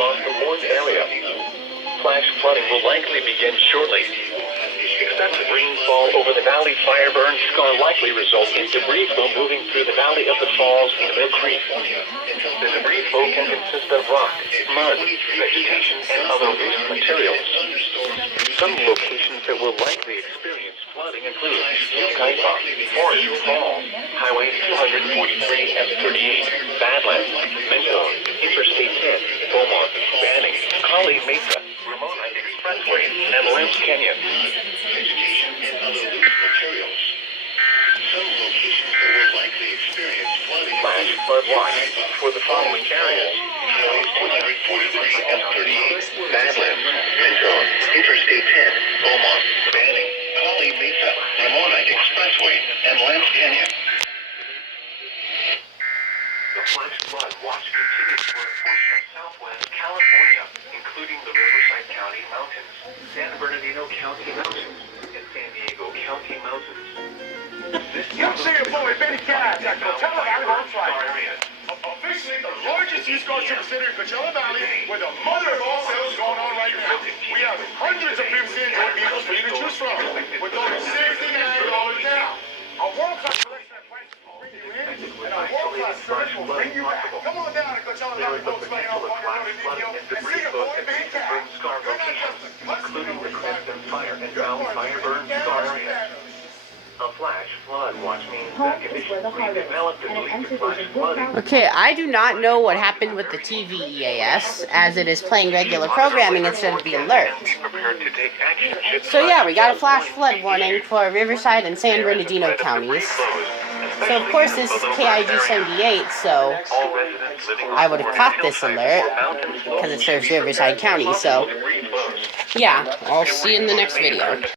across the warned area. Flash flooding will likely begin shortly. Excessive rainfall over the valley fire burn scar likely result in debris flow moving through the valley of the falls in Mill Creek. The debris flow can consist of rock, mud, vegetation, and other loose materials. Some locations that will likely experience flooding include New Kaipa, Forest Falls, Highway 243 and 38, Badlands, Mentor, Interstate 10, Beaumont, Banning, Kali Mesa, Ramona Expressway, and Lance Canyon. Vegetation and other loose materials. Some locations that will likely experience flooding. Flash flood watch for the following areas: Highway 243 and 38, Badlands, Mentor, Interstate 10, Beaumont, Banning, Kali Mesa, Ramona Expressway, and Lance Canyon. The flash flood watch continues for a portion of southwest California, including the Riverside County Mountains, San Bernardino County Mountains, and San Diego County Mountains. You'll see your boy Benny Cash at Coachella Valley on Friday. Officially the largest East Coast trip center in Coachella Valley, where the mother of all sales going on right now. We have hundreds of previously enjoyed vehicles for you to choose from, with only $69 now. A world-class selection of prices will bring you in, and a world-class service will bring you back. Come on down to Coachella Valley, folks, on Road video, and see your boy Benny Cash. You're not just a customer, Including the Creston Fire and Mount Fire Burn Scar area. A flash flood watch means that conditions may develop to lead to flash flooding. Okay, I do not know what happened with the TV EAS, as it is playing regular programming instead of the alert. So yeah, we got a flash flood warning for Riverside and San Bernardino counties. So of course this is KIG 78, so I would have caught this alert, because it serves Riverside County, so yeah, I'll see you in the next video.